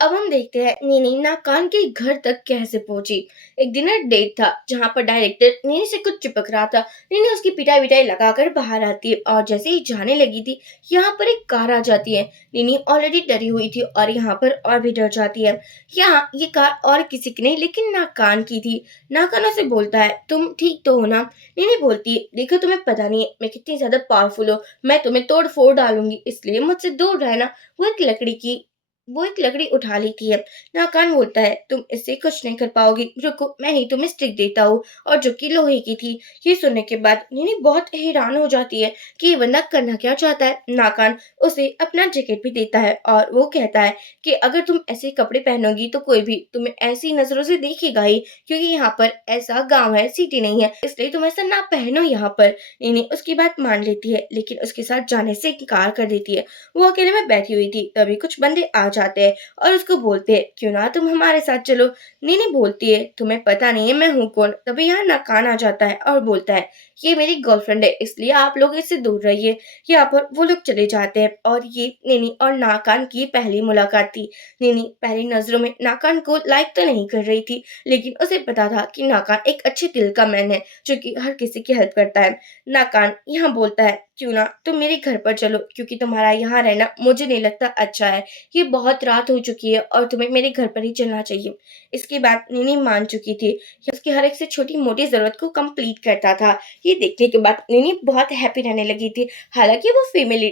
अब हम देखते हैं नीनी नाकान के घर तक कैसे पहुंची। एक डिनर डेट था जहां पर डायरेक्टर नीनी से कुछ चिपक रहा था। नीनी उसकी पिटाई विटाई लगाकर बाहर आती है और जैसे ही जाने लगी थी यहाँ पर एक कार आ जाती है। नीनी ऑलरेडी डरी हुई थी और यहाँ पर और भी डर जाती है। यहाँ ये कार और किसी की नहीं लेकिन नाकान की थी। नाकान उसे बोलता है तुम ठीक तो हो ना। नीनी बोलती है देखो तुम्हें पता नहीं है मैं कितनी ज्यादा पावरफुल हूँ, मैं तुम्हें तोड़ फोड़ डालूंगी, इसलिए मुझसे दूर रहना। वो एक लकड़ी की वो एक लकड़ी उठा लेती है। नाकान बोलता है तुम इससे कुछ नहीं कर पाओगी, रुको मैं ही तुम्हें स्टिक देता हूँ, और जो कि लोहे की थी। ये सुनने के बाद नीनी बहुत हैरान हो जाती है कि ये बंदा करना क्या चाहता है। नाकान उसे अपना जैकेट भी देता है और वो कहता है कि अगर तुम ऐसे कपड़े पहनोगी तो कोई भी तुम्हें ऐसी नजरों से देखेगा ही, क्योंकि यहाँ पर ऐसा गांव है, सिटी नहीं है, इसलिए तुम ऐसा ना पहनो यहाँ पर। नीनी उसकी बात मान लेती है लेकिन उसके साथ जाने से इनकार कर देती है। वो अकेले में बैठी हुई थी तभी कुछ बंदे आ जाते हैं और उसको बोलते हैं क्यों ना तुम हमारे साथ चलो। नीनी बोलती है तुम्हें पता नहीं है मैं हूँ कौन। तभी यहाँ नाकान आ जाता है और बोलता है ये मेरी गर्लफ्रेंड है इसलिए आप लोग इससे दूर रहिए। यहाँ पर वो लोग चले जाते हैं और ये नीनी और नाकान की पहली मुलाकात थी। नीनी पहली नजरों में नाकान को लाइक तो नहीं कर रही थी लेकिन उसे पता था कि नाकान एक अच्छे दिल का मैन है जो कि हर किसी की हेल्प करता है। नाकान यहाँ बोलता है क्यों ना तुम मेरे घर पर चलो, क्योंकि तुम्हारा यहाँ रहना मुझे नहीं लगता अच्छा है। ये बहुत रात हो चुकी है और तुम्हें मेरे घर पर ही चलना चाहिए। इसकी बात नीनी मान चुकी थी। ये उसकी हर एक से छोटी मोटी जरूरत को कंप्लीट करता था। ये देखने के बाद नीनी बहुत हैप्पी रहने लगी थी। हालांकि वो फीमेल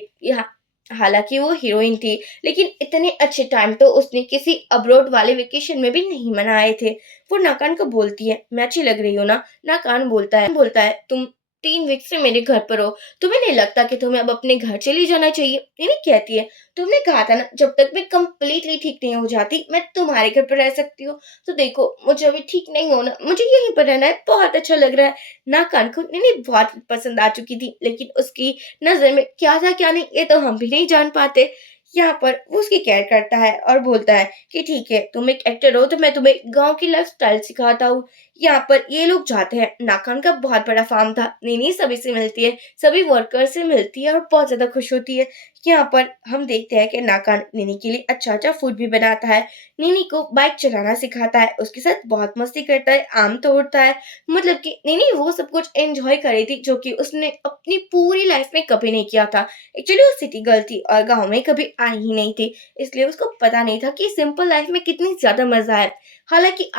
हालांकि वो हीरोइन थी लेकिन इतने अच्छे टाइम तो उसने किसी अब्रोड वाले वेकेशन में भी नहीं मनाए थे। वो नाकान को बोलती है मैं अच्छी लग रही हूँ ना। नाकान बोलता है तुम 3 वीक से मेरे घर पर हो, तुम्हें नहीं लगता कि तुम्हें अब अपने घर चली जाना चाहिए। नहीं कहती है तुमने कहा था ना जब तक मैं कंप्लीटली ठीक नहीं हो जाती मैं तुम्हारे घर पर रह सकती हूँ। तो देखो मुझे अभी ठीक नहीं होना, मुझे यहीं पर रहना है, बहुत अच्छा लग रहा है। ना कान को नहीं बहुत पसंद आ चुकी थी लेकिन उसकी नजर में क्या था क्या नहीं ये तो हम भी नहीं जान पाते। यहाँ पर वो उसकी केयर करता है और बोलता है कि ठीक है तुम एक एक्टर हो तो मैं तुम्हें गांव की लाइफ स्टाइल सिखाता हूँ। यहाँ पर ये लोग जाते हैं। नाकान का बहुत बड़ा फार्म था। नीनी सभी से मिलती है, सभी वर्कर से मिलती है और बहुत ज्यादा खुश होती है। यहाँ पर हम देखते हैं कि नाकान नीनी के लिए अच्छा अच्छा फूड भी बनाता है। नीनी को बाइक चलाना सिखाता है, उसके साथ बहुत मस्ती करता है, आम तोड़ता है। मतलब कि नीनी वो सब कुछ एंजॉय कर रही थी जो कि उसने अपनी पूरी लाइफ में कभी नहीं किया था। एक्चुअली वो सिटी गर्ल थी और गाँव में कभी आई ही नहीं थी, इसलिए उसको पता नहीं था कि सिंपल लाइफ में कितनी ज्यादा मजा है। हालांकि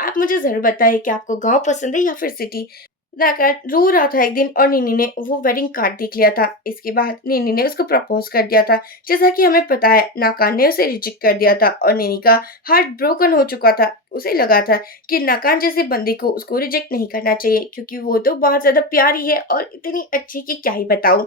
आप मुझे ज़रूर बताइए कि आपको गाँव पसंद है या फिर सिटी? नाकान रो रहा था एक दिन और नीनी ने वो वेडिंग कार्ड देख लिया था। इसके बाद नीनी ने उसको प्रपोज़ कर दिया था। जैसा कि हमें पता है नाकान ने उसे रिजेक्ट कर दिया था और नीनी का हार्ट ब्रोकन हो चुका था। उसे लगा था कि नाकान जैसे बंदे को उसको रिजेक्ट नहीं करना चाहिए क्योंकि वो तो बहुत ज़्यादा प्यारी है और इतनी अच्छी कि क्या ही बताऊँ।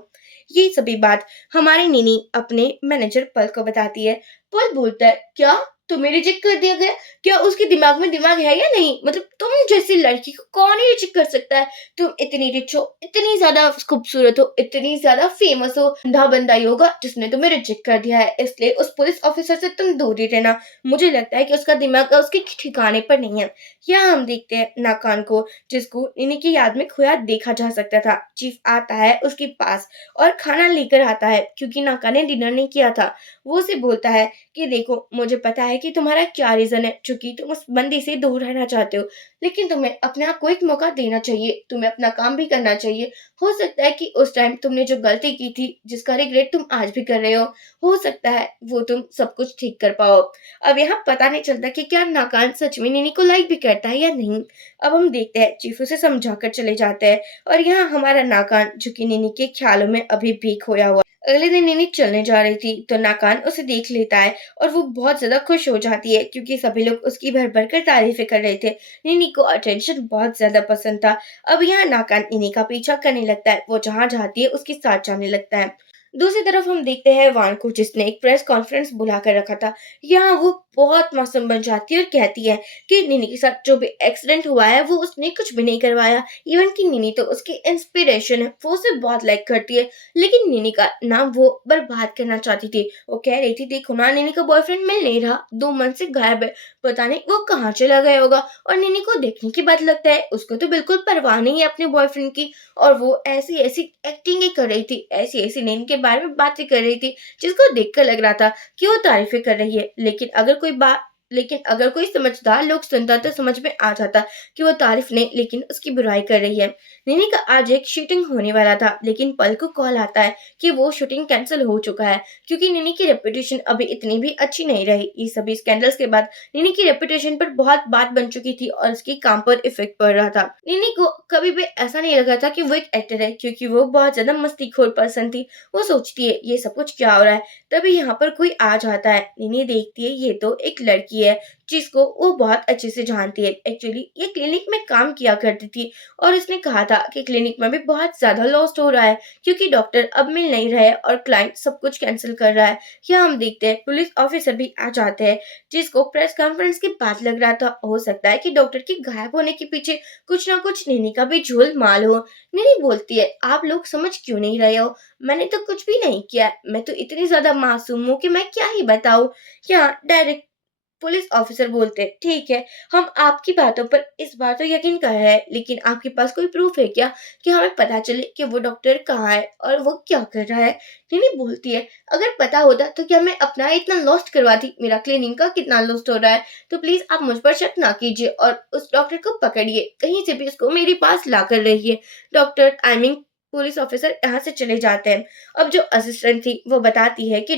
ये सभी बात हमारी नीनी अपने मैनेजर पल को बताती है। पल बोलता है क्या तुम्हें रिजेक्ट कर दिया गया? क्या उसके दिमाग में दिमाग है या नहीं? मतलब तुम जैसी लड़की को कौन ही रिजेक्ट कर सकता है? तुम इतनी रिच हो, इतनी ज्यादा खूबसूरत हो, इतनी ज्यादा फेमस हो, अंधा बंदा ही होगा जिसने तुम्हें रिजेक्ट कर दिया है, इसलिए उस पुलिस ऑफिसर से तुम दूर ही रहना। मुझे लगता है कि उसका दिमाग उसके ठिकाने पर नहीं है। यहाँ हम देखते हैं नाकान को, जिसको इन्हीं की याद में खोया देखा जा सकता था। चीफ आता है उसके पास और खाना लेकर आता है क्योंकि नाका ने डिनर नहीं किया था। वो उसे बोलता है कि देखो मुझे पता है कि तुम्हारा क्या रीजन है, चूंकि तुम उस बंदी से दूर रहना चाहते हो, लेकिन तुम्हें अपने आप को एक मौका देना चाहिए, तुम्हें अपना काम भी करना चाहिए। हो सकता है कि उस टाइम तुमने जो गलती की थी जिसका रिग्रेट तुम आज भी कर रहे हो सकता है वो तुम सब कुछ ठीक कर पाओ। अब यहाँ पता नहीं चलता कि क्या नाकान सच में नीनी को लाइक भी करता है या नहीं। अब हम देखते हैं चीफ उसे समझाकर चले जाते हैं और यहाँ हमारा नाकान जो कि नीनी के ख्यालों में अभी भी खोया हुआ। अगले दिन नीनी चलने जा रही थी तो नाकान उसे देख लेता है और वो बहुत ज्यादा खुश हो जाती है क्योंकि सभी लोग उसकी भर भर कर तारीफें कर रहे थे। नीनी को अटेंशन बहुत ज्यादा पसंद था। अब यहाँ नाकान नीनी का पीछा करने लगता है, वो जहाँ जाती है उसके साथ जाने लगता है। दूसरी तरफ हम देखते हैं वान को, जिसने एक प्रेस कॉन्फ्रेंस बुला कर रखा था। यहाँ वो बहुत मासूम बन जाती है और कहती है कि नीनी के साथ जो भी एक्सीडेंट हुआ है वो उसने कुछ भी नहीं करवाया। इवन कि नीनी तो उसकी इंस्पिरेशन है, वो उसे बहुत लाइक करती है, लेकिन नीनी का नाम वो बर्बाद करना चाहती थी। वो कह रही थी देखो ना नीनी का बॉयफ्रेंड मिल नहीं रहा, 2 मंथ से गायब है, पता नहीं वो कहाँ चला गया होगा। और नीनी को देखने के बाद लगता है उसको तो बिल्कुल परवाह नहीं है अपने बॉयफ्रेंड की, और वो ऐसी ऐसी एक्टिंग ही कर रही थी, ऐसी ऐसी नीनी के बारे में बातें कर रही थी, जिसको देखकर लग रहा था कि वो तारीफें कर रही है। लेकिन अगर कोई समझदार लोग सुनता तो समझ में आ जाता कि वो तारीफ नहीं लेकिन उसकी बुराई कर रही है। निनी का आज एक शूटिंग होने वाला था, लेकिन पल को कॉल आता है कि वो शूटिंग कैंसिल हो चुका है, क्योंकि निनी की रेपुटेशन अभी इतनी भी अच्छी नहीं रही। ये सभी स्कैंडल्स के बाद निनी की रेपुटेशन पर बहुत बात बन चुकी थी और उसके काम पर इफेक्ट पड़ रहा था। निनी को कभी भी ऐसा नहीं लगा था कि वो एक एक्टर है, क्योंकि वो बहुत ज्यादा मस्तीखोर पर्सन थी। वो सोचती है ये सब कुछ क्या हो रहा है, तभी यहाँ पर कोई आ जाता है। निनी देखती है ये तो एक लड़की है जिसको वो बहुत अच्छे से जानती है। एक्चुअली ये क्लिनिक में काम किया करती थी और उसने कहा था कि क्लिनिक में भी बहुत ज्यादा लॉस्ट हो रहा है, क्योंकि डॉक्टर अब मिल नहीं रहे और क्लाइंट सब कुछ कैंसिल कर रहा है। यहाँ हम देखते हैं पुलिस ऑफिसर भी आ जाते हैं, जिसको प्रेस कॉन्फ्रेंस के बाद लग रहा था हो सकता है कि डॉक्टर के गायब होने के पीछे कुछ ना कुछ निनी का भी झोल माल हो। निनी बोलती है आप लोग समझ क्यों नहीं रहे हो, मैंने तो कुछ भी नहीं किया, मैं तो इतनी ज्यादा मासूम हूँ कि मैं क्या ही बताऊँ। यहाँ डायरेक्ट पुलिस ऑफिसर बोलते हैं ठीक है, हम आपकी बातों पर इस बार तो यकीन कर रहे हैं, लेकिन आपके पास कोई प्रूफ है क्या कि हमें पता चले कि वो डॉक्टर कहाँ है और वो क्या कर रहा है। निनी बोलती है अगर पता होता तो क्या मैं अपना इतना लॉस्ट करवाती, मेरा क्लीनिंग का कितना लॉस्ट हो रहा है, तो प्लीज आप मुझ पर शक ना कीजिए और उस डॉक्टर को पकड़िए, कहीं से भी उसको मेरे पास ला कर रहिए। Doctor I mean police officer यहाँ से चले जाते हैं। अब जो असिस्टेंट थी वो बताती है कि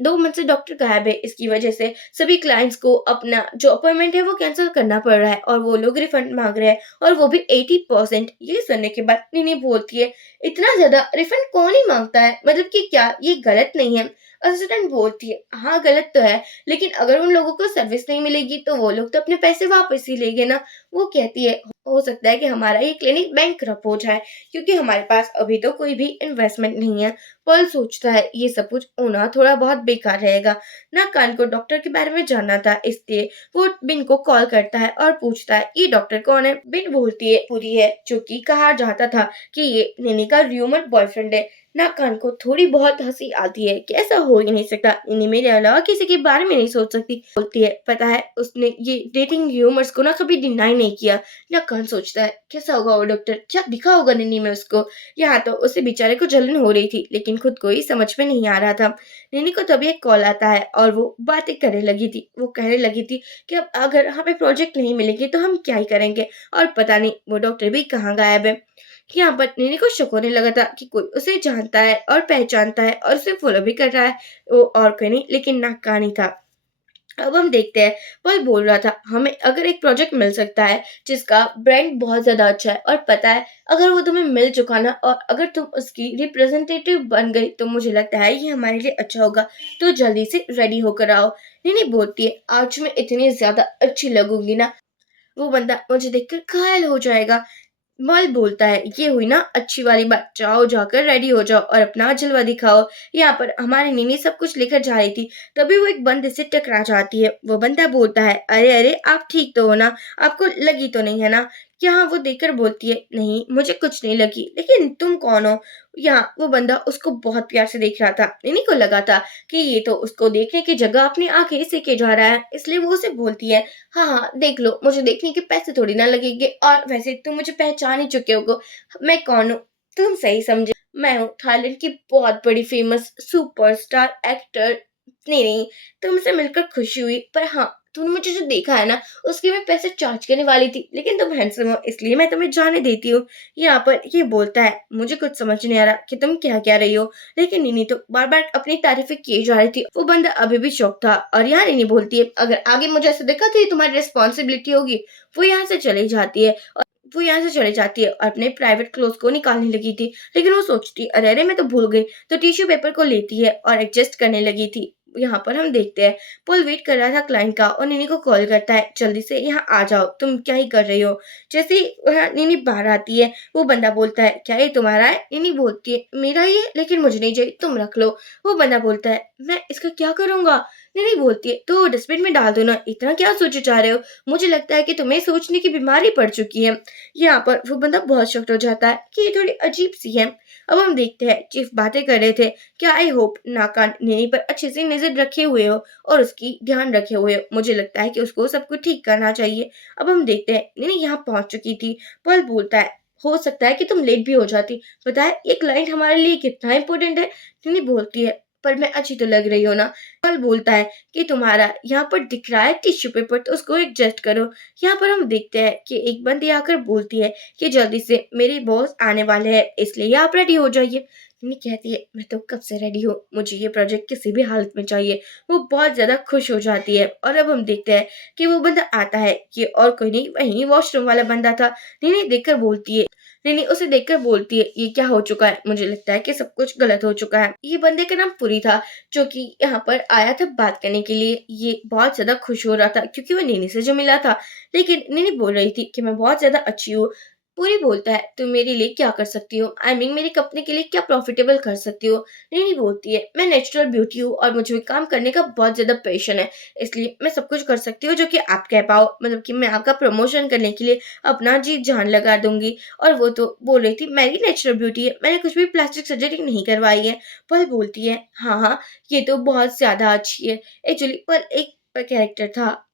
2 मंथ से डॉक्टर गायब है, इसकी वजह से सभी क्लाइंट्स को अपना जो अपॉइंटमेंट है वो कैंसिल करना पड़ रहा है और वो लोग रिफंड मांग रहे हैं, और वो भी 80%। ये सुनने के बाद निनी बोलती है इतना ज्यादा रिफंड कौन ही मांगता है, मतलब कि क्या ये गलत नहीं है। असिस्टेंट बोलती है हाँ गलत तो है, लेकिन अगर उन लोगों को सर्विस नहीं मिलेगी तो वो लोग तो अपने पैसे वापस ही लेंगे ना। वो कहती है हो सकता है कि हमारा ये क्लिनिक बैंकरप्ट हो जाए, क्योंकि हमारे पास अभी तो कोई भी इन्वेस्टमेंट नहीं है। पल सोचता है ये सब कुछ होना थोड़ा बहुत बेकार रहेगा। ना कान को डॉक्टर के बारे में जानना था, इसलिए वो बिन को कॉल करता है और पूछता है ये डॉक्टर कौन है। बिन बोलती है पूरी है, जो कि कहा जाता था कि ये निनी का र्यूमर बॉयफ्रेंड है। ना कान को थोड़ी बहुत हंसी आती है कि ऐसा हो ही नहीं सकता, निनी मेरे अलावा किसी के बारे में नहीं सोच सकती। बोलती है पता है उसने ये डेटिंग र्यूमर्स को ना कभी डिनाई नहीं किया। ना कान सोचता है कैसा होगा वो डॉक्टर, क्या दिखा होगा निनी में उसको। यहाँ तो उसे बेचारे को जलन हो रही थी, लेकिन खुद को ही समझ में नहीं आ रहा था। निनी को तभी एक कॉल आता है और वो बातें करने लगी थी। वो कहने लगी थी कि अब अगर हमें प्रोजेक्ट नहीं मिलेगी तो हम क्या ही करेंगे, और पता नहीं वो डॉक्टर भी कहाँ गायब है। यहाँ पर निनी को शक होने लगा था कि कोई उसे जानता है और पहचानता है और उसे फॉलो भी कर रहा है। वो और कोई नहीं लेकिन नाकानी था। अब हम देखते हैं, पल बोल रहा था हमें अगर एक प्रोजेक्ट मिल सकता है जिसका ब्रांड बहुत ज्यादा अच्छा है, और पता है अगर वो तुम्हें मिल चुका ना और अगर तुम उसकी रिप्रेजेंटेटिव बन गई तो मुझे लगता है ये हमारे लिए अच्छा होगा, तो जल्दी से रेडी होकर आओ। नहीं बोलती है आज मैं इतनी ज्यादा अच्छी लगूंगी ना, वो बंदा मुझे देखकर घायल हो जाएगा। मल बोलता है ये हुई ना अच्छी वाली बात, जाओ जाकर रेडी हो जाओ और अपना जलवा दिखाओ। यहाँ पर हमारी नीनी सब कुछ लेकर जा रही थी, तभी वो एक बंदे से टकरा जाती है। वो बंदा बोलता है अरे अरे आप ठीक तो हो ना, आपको लगी तो नहीं है ना। यहाँ वो देखकर बोलती है नहीं मुझे कुछ नहीं लगी, लेकिन तुम कौन हो। यहाँ वो बंदा उसको बहुत प्यार से देख रहा था। नीनी को लगा था कि ये तो उसको देखने की जगह अपनी आंखें सेके जा रहा है, इसलिए वो उसे बोलती है हाँ हाँ देख लो, मुझे देखने के पैसे थोड़ी ना लगेंगे, और वैसे तुम मुझे पहचान ही चुके हो, मैं कौन हूँ। तुम सही समझे, मैं हूँ थाईलैंड की बहुत बड़ी फेमस सुपरस्टार एक्टर। नहीं नहीं, तुमसे मिलकर खुशी हुई, पर हाँ तुमने मुझे जो देखा है ना उसके मैं पैसे चार्ज करने वाली थी, लेकिन तुम हैंडसम हो इसलिए मैं तुम्हें जाने देती हूँ। यहाँ पर ये बोलता है मुझे कुछ समझ नहीं आ रहा कि तुम क्या कह रही हो, लेकिन नीनी तो बार बार अपनी तारीफें किए जा रही थी। वो बंदा अभी भी शौक था, और यहाँ नीनी बोलती है अगर आगे मुझे ऐसा देखा तो ये तुम्हारी रिस्पॉन्सिबिलिटी होगी। वो यहाँ से चली जाती है और वो यहाँ से चली जाती है और अपने प्राइवेट क्लोथ को निकालने लगी थी, लेकिन वो सोचती अरे अरे मैं तो भूल गई, तो टिश्यू पेपर को लेती है और एडजस्ट करने लगी थी। यहाँ पर हम देखते हैं पॉल वेट कर रहा था क्लाइंट का और निनी को कॉल करता है जल्दी से यहाँ आ जाओ, तुम क्या ही कर रही हो। जैसे ही निनी बाहर आती है वो बंदा बोलता है क्या ये तुम्हारा है। निनी बोलती है मेरा ही है लेकिन मुझे नहीं चाहिए, तुम रख लो। वो बंदा बोलता है मैं इसका क्या करूंगा। निनी बोलती है तो डस्टबिन में डाल दो ना, इतना क्या सोचे जा रहे हो, मुझे लगता है कि तुम्हें सोचने की बीमारी पड़ चुकी है। यहाँ पर वो बंदा बहुत शॉक्ड हो जाता है कि ये थोड़ी अजीब सी है। अब हम देखते हैं चीफ बातें कर रहे थे क्या आई होप नाकान निनी पर अच्छे से नजर रखे हुए हो और उसकी ध्यान रखे हुए हो, मुझे लगता है कि उसको सब कुछ ठीक करना चाहिए। अब हम देखते हैं निनी यहाँ पहुंच चुकी थी। पल बोलता है हो सकता है कि तुम लेट भी हो जाती। पता है ये क्लाइंट हमारे लिए कितना इंपॉर्टेंट है। निनी बोलती है, पर मैं अच्छी तो लग रही हूँ ना। कल बोलता है कि तुम्हारा यहाँ पर दिख रहा है टिश्यू पेपर, तो उसको एडजस्ट करो। यहाँ पर हम देखते हैं कि एक बंदी आकर बोलती है कि जल्दी से मेरे बॉस आने वाले हैं, इसलिए आप रेडी हो जाइए। निनी कहती है, मैं तो कब से रेडी हूँ, मुझे ये प्रोजेक्ट किसी भी हालत में चाहिए। वो बहुत ज्यादा खुश हो जाती है और अब हम देखते हैं कि वो बंदा आता है, ये और कोई नहीं, वही वॉशरूम वाला बंदा था। निनी उसे देखकर बोलती है, ये क्या हो चुका है, मुझे लगता है कि सब कुछ गलत हो चुका है। ये बंदे का नाम पुरी था, जो कि यहाँ पर आया था बात करने के लिए। ये बहुत ज्यादा खुश हो रहा था क्योंकि वो निनी से जो मिला था, लेकिन निनी बोल रही थी कि मैं बहुत ज्यादा अच्छी हूँ। पूरी बोलता है, तुम मेरे लिए क्या कर सकती हो, आई मीन मेरी कंपनी के लिए क्या प्रॉफिटेबल कर सकती हो। निनी बोलती है, मैं नेचुरल ब्यूटी हूँ और मुझे काम करने का बहुत ज्यादा पैशन है, इसलिए मैं सब कुछ कर सकती हूँ जो कि आप कह पाओ, मतलब कि मैं आपका प्रमोशन करने के लिए अपना जी जान लगा दूंगी। और वो तो बोल रही थी, मेरी नेचुरल ब्यूटी है, मैंने कुछ भी प्लास्टिक सर्जरी नहीं करवाई है। पल बोलती है, हाँ हाँ, ये तो बहुत ज्यादा अच्छी है। एक्चुअली पर एक कैरेक्टर था।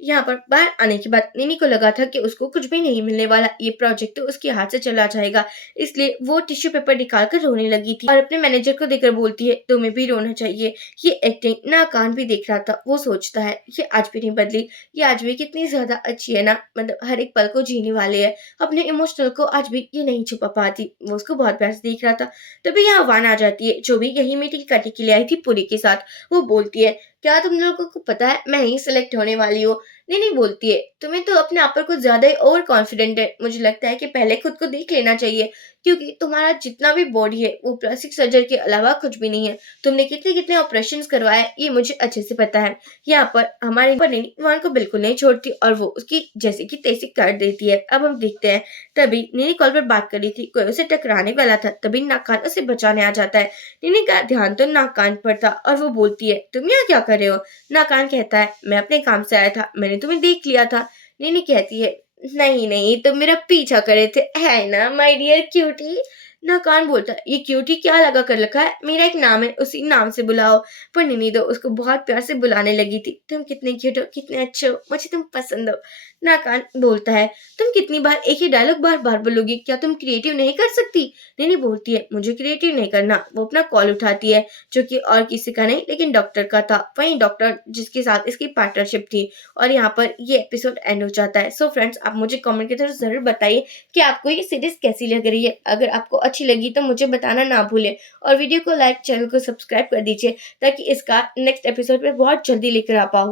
यहाँ पर बाहर आने के बाद निनी को लगा था कि उसको कुछ भी नहीं मिलने वाला, ये प्रोजेक्ट तो उसके हाथ से चला जाएगा, इसलिए वो टिश्यू पेपर निकाल कर रोने लगी थी और अपने मैनेजर को देखकर बोलती है, तुम्हें भी रोना चाहिए। ये एक्टिंग ना कान भी देख रहा था। वो सोचता है, ये आज भी नहीं बदली, ये आज भी कितनी ज्यादा अच्छी है ना, मतलब हर एक पल को जीने वाली है, अपने इमोशनल को आज भी ये नहीं छुपा पाती। वो उसको बहुत प्यार से देख रहा था। तभी यहाँ वान आ जाती है, जो भी यही मीटिंग करने के लिए आई थी पूरी के साथ। वो बोलती है, क्या तुम लोगों को पता है मैं ही सिलेक्ट होने वाली हूँ। नहीं बोलती है, तुम्हें तो अपने आप पर कुछ ज्यादा ही ओवर कॉन्फिडेंट है, मुझे लगता है कि पहले खुद को देख लेना चाहिए, क्योंकि तुम्हारा जितना भी बॉडी है वो प्लास्टिक सर्जरी के अलावा कुछ भी नहीं है। तुमने कितने कितने ऑपरेशन करवाए ये मुझे अच्छे से पता है। यहाँ पर हमारी बहनी ईमान को बिल्कुल नहीं छोड़ती और वो उसकी जैसे की तैसी कर देती है। अब हम देखते हैं, तभी नीनी कॉल पर बात कर रही थी, कोई उसे टकराने वाला था, तभी नाकान उसे बचाने आ जाता है। नीनी का ध्यान तो नाकान पर था और वो बोलती है, तुम यहाँ क्या कर रहे हो। नाकान कहता है, मैं अपने काम से आया था, मैंने तुम्हें देख लिया था। नीनी कहती है, नहीं नहीं, तुम मेरा पीछा कर रहे थे, है ना माय डियर क्यूटी। नाकान बोलता है, ये क्यूटी क्या लगा कर रखा है, मेरा एक नाम है, उसी नाम से बुलाओ। पर निनी तो उसको बहुत प्यार से बुलाने लगी थी, तुम कितने क्यूट हो, कितने अच्छे हो, मुझे तुम पसंद हो। नाकान बोलता है, तुम कितनी बार एक ही डायलॉग बार बार बोलोगी, क्या तुम क्रिएटिव नहीं कर सकती। निनी बोलती है, मुझे क्रिएटिव नहीं करना। वो अपना कॉल उठाती है, जो कि और किसी का नहीं लेकिन डॉक्टर का था, वही डॉक्टर जिसके साथ इसकी पार्टनरशिप थी। और यहाँ पर ये एपिसोड एंड हो जाता है। सो फ्रेंड्स, आप मुझे कमेंट के थ्रू जरूर बताइए कि आपको ये सीरीज कैसी लग रही है। अगर आपको अच्छी लगी तो मुझे बताना ना भूलें और वीडियो को लाइक, चैनल को सब्सक्राइब कर दीजिए, ताकि इसका नेक्स्ट एपिसोड में बहुत जल्दी लेकर आ पाऊँ।